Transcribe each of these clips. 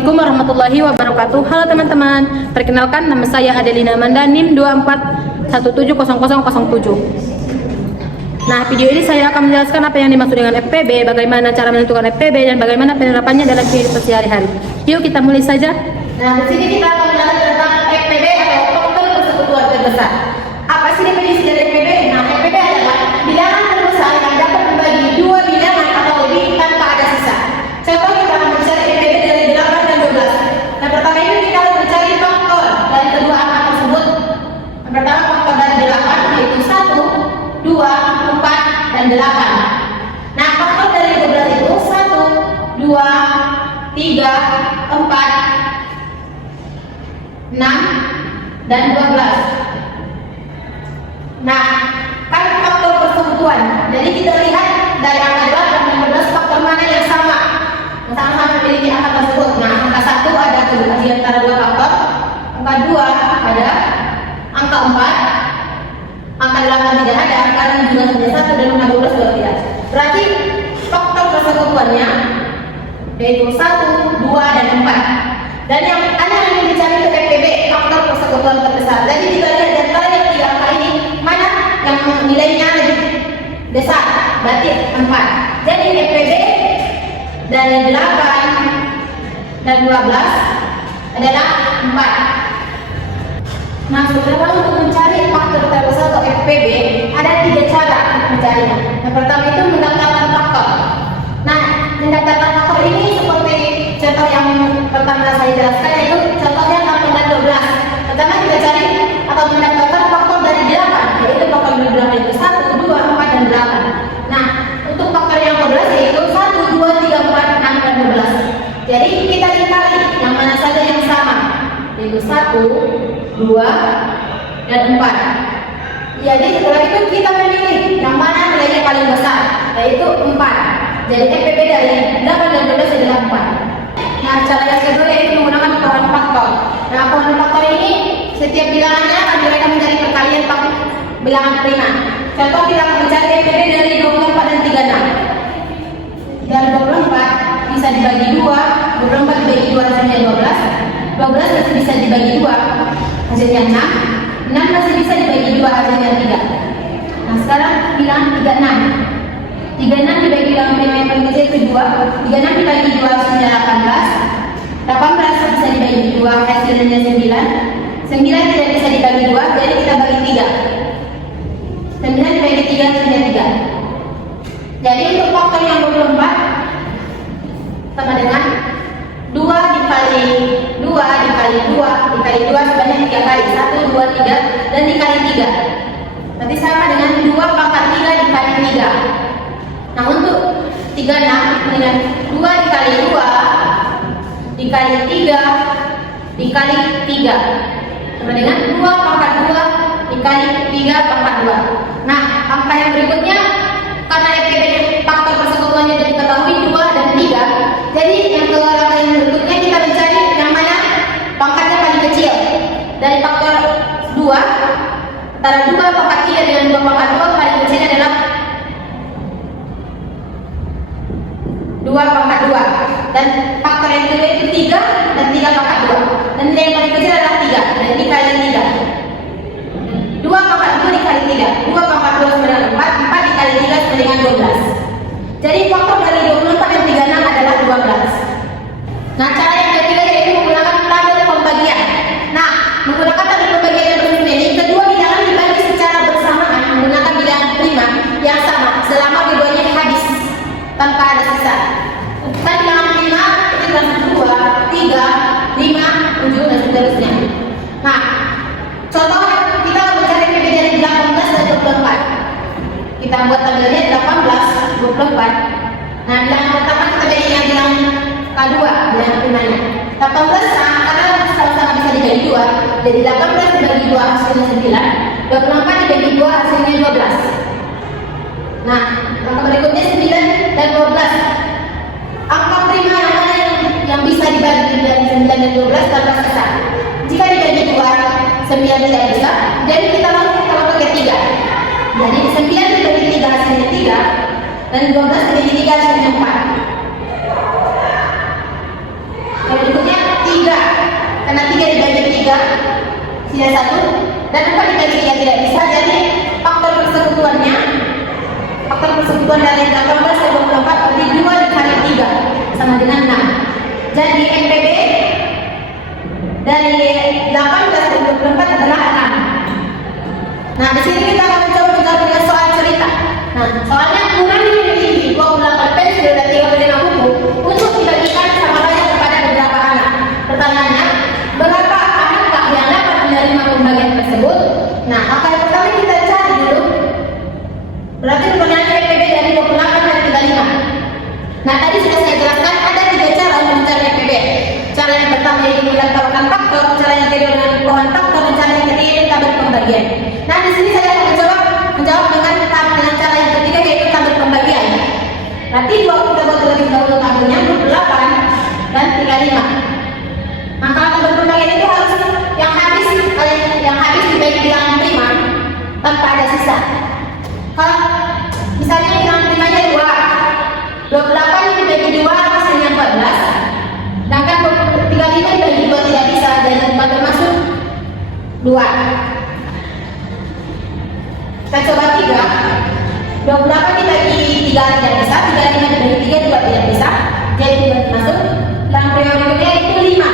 Assalamualaikum warahmatullahi wabarakatuh. Halo teman-teman, perkenalkan nama saya Adelina Amanda, NIM 24170007. Nah, video ini saya akan menjelaskan apa yang dimaksud dengan FPB, bagaimana cara menentukan FPB, dan bagaimana penerapannya dalam kehidupan sehari-hari. Yuk kita mulai saja. Nah, di sini kita akan menjelaskan tentang FPB atau faktor persekutuan terbesar. Apa sih definisi dari FPB? Nah, FPB adalah bilangan terbesar yang dapat membagi dua bilangan atau lebih tanpa ada sisa. Contoh, kita akan mencari FPB dari 8 dan 12. Nah, pertama itu kita harus mencari faktor dari kedua angka tersebut. Yang pertama faktor dari 8 yaitu 1, 2, 4, dan 8. Nah, faktor dari 12 itu 1, 2, 3, 4, 6, dan 12. Nah, kan faktor persekutuan. Jadi kita lihat dari angka 8 dan 12 faktor mana yang sama, yang sama-sama memiliki angka tersebut. Nah, angka 1 ada di antara dua faktor, angka 2 ada, angka 4, angka 8 tidak ada, angka 6 juga hanya 1, dan angka 12 juga tidak. Berarti faktor persekutuannya yaitu 1, 2, dan 4. Dan yang ingin dicari itu FPB, faktor persekutuan terbesar. Jadi kita lihat di antara yang tiga angka ini mana yang nilainya lebih besar, berarti 4. Jadi FPB dari 8 dan 12 adalah 4. Nah, saudara, untuk mencari faktor terbesar atau FPB ada 3 cara mencarinya. Yang pertama itu mendaftarkan faktor. Nah, mendaftarkan faktor ini seperti contoh yang pertama saya jelaskan, yaitu contohnya 8 dan 12. Pertama kita cari atau mendaftarkan faktor dari 8, yaitu faktor dari 8 itu 1, 2, 4, dan 8. Nah, untuk faktor yang 12 yaitu 1, 2, 3, 4, 6, dan 12. Jadi kita dikali yang mana saja yang sama, yaitu 1, 2, dan 4. Jadi setelah itu kita memilih yang mana nilainya paling besar, yaitu 4. Jadi FPB dari 8 dan 12 adalah 4. Nah, cara yang kedua yaitu menggunakan pohon faktor. Nah, pohon faktor ini setiap bilangannya akan diberikan menjadi perkalian bilangan prima. Contoh, kita akan mencari FPB dari 24 dan 36. Dari 24 bisa dibagi 2, 24 dibagi 2 hasilnya 12. 12 masih bisa dibagi 2, hasilnya 6. 6 masih bisa dibagi 2, hasilnya 3. Nah, sekarang bilangan 36. 36 dibagi bilangan prima yang paling kecil itu 2. 36 dibagi 2 hasilnya 18. 18 bisa dibagi 2 hasilnya 9. 9 tidak bisa dibagi 2, jadi kita bagi 3. 9 dibagi 3 hasilnya 3. Jadi untuk faktor yang 24 sama dengan 2 dikali 2 dikali 2 dikali 2 sebanyak 3 kali. 1, 2, 3, dan dikali 3. Berarti sama dengan 2 pangkat 3 dikali 3. Nah, untuk 36 dengan 2 dikali 2 dikali 3 dikali 3 sama dengan 2 pangkat 2 dikali 3 pangkat 2. Nah, angka yang berikutnya karena FPB faktor persekutuannya sudah diketahui 2 dan 3, jadi yang angka yang berikutnya kita mencari yang mana pangkatnya paling kecil. Dari faktor 2 antara 2 pangkat 3 dengan 2 pangkat 2 paling kecil adalah 2 pangkat 2, dan faktor yang kedua itu 3 dan 3 pangkat 2, dan nilai yang paling kecil adalah 3, dan ini kali 3. 2 pangkat 2 dikali 3, 2 pangkat 2 sama dengan 4, 4 dikali 3 sama dengan 12. Jadi faktor dari 24 dan 36 adalah 12. Nah, cara yang ketiga yaitu menggunakan tabel pembagian. Nah, menggunakan tabel pembagian yang bersama ini, kedua bilangan dibagi secara bersamaan menggunakan bilangan prima yang sama selama keduanya habis tanpa ada sisa. Kita bilangan prima itu dengan 2, 3, 5, 7, dan seterusnya. Nah, contoh kita mencari FPB dari 18 dan 24. Kita buat tabelnya 18, 24. Nah, bilangan pertama kita bagi yang bilangan K2, bilangan primanya. 18 karena sama-sama bisa dibagi 2, jadi 18 dibagi 2 hasilnya 9, 24 dibagi 2 hasilnya 12. Nah, angka berikutnya 9 dan 12. Angka prima yang mana yang bisa dibagi dari 9 dan 12 tanpa sisa. Jika dibagi 2, 9 tidak bisa, jadi kita langsung pakai 3. Jadi 9 dibagi 3 hasilnya 3, dan 12 dibagi 3 hasilnya 4. Yang berikutnya sisa 1, dan 4 dibagi 3 tidak bisa. Jadi faktor persekutuan dari 18 ke 24 bagi 2 dikali 3 sama dengan 6. Jadi NPB dari 18 ke 24 adalah 6. Nah, di sini kita akan mencoba menjawab dengan soal cerita. Nah, soalnya kurang memiliki 28 pensil dan 35 buku untuk dibagikan sama banyak kepada beberapa anak. Pertanyaannya, berapa anak yang dapat menerima pembagian tersebut? Nah, maka yang pertama kita cari dulu. Berarti pertanyaannya EPB dari 28 dan 35. Nah, tadi sudah saya jelaskan ada 3 cara untuk mencari EPB. Cara yang pertama yaitu mendaftarkan faktor, cara yang kedua dengan pengolahan faktor, dan cara yang ketiga yaitu tabel pembagian. Nah, di sini saya akan menjawab dengan cara yang ketiga yaitu tabel pembagian. Nanti kita buat terlebih dahulu tabelnya 28 dan 35. Maka tabel pembagian itu harus yang habis dibagi bilangan prima tanpa ada sisa. Kalau misalnya bilangan primanya 28 dibagi 2 hasilnya 14, sedangkan 35 dibagi 2 tidak bisa, dan 4 termasuk 2. Kita coba 3. 28 dibagi 3 tidak bisa, 35 dibagi 3 juga tidak bisa, jadi tidak termasuk. Dalam periode berikutnya itu 5.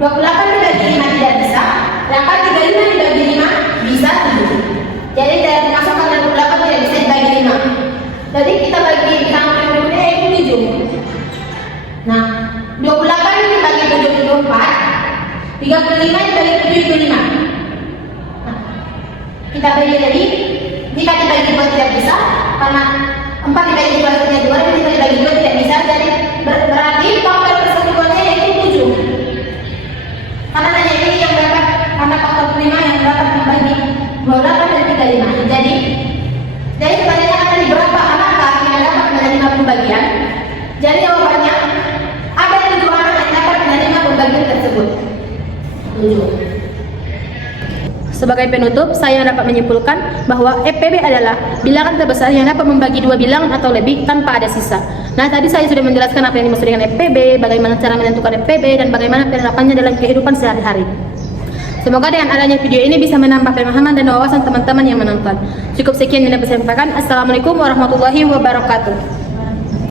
28 dibagi 5 tidak bisa, sedangkan 35 dibagi 5 bisa 7. Jadi tidak termasuk karena 28 tidak bisa dibagi 5. Jadi kita bagi bilangan periode berikutnya yaitu 7. Nah, 28 dibagi 7 itu 4, 35 dibagi 7 itu 5. Nah, kita bagi jadi, jika dibagi 2 tidak bisa, karena 4 dibagi 2 artinya 2, dan 5 dibagi 2 tidak bisa, jadi berarti faktor persekutuannya yaitu 7. Karena hanya ini yang dapat, karena faktor 5 yang dapat membagi 28 dan 35. Jadi pertanyaannya tadi berapa anak yang dapat menerima pembagian? Jadi jawabannya ada 7 anak yang dapat menerima pembagian tersebut. 7. Sebagai penutup, saya dapat menyimpulkan bahwa EPB adalah bilangan terbesar yang dapat membagi 2 bilangan atau lebih tanpa ada sisa. Nah, tadi saya sudah menjelaskan apa yang dimaksud dengan EPB, bagaimana cara menentukan EPB, dan bagaimana penerapannya dalam kehidupan sehari-hari. Semoga dengan adanya video ini bisa menambah pemahaman dan wawasan teman-teman yang menonton. Cukup sekian yang dapat saya sampaikan. Assalamualaikum warahmatullahi wabarakatuh.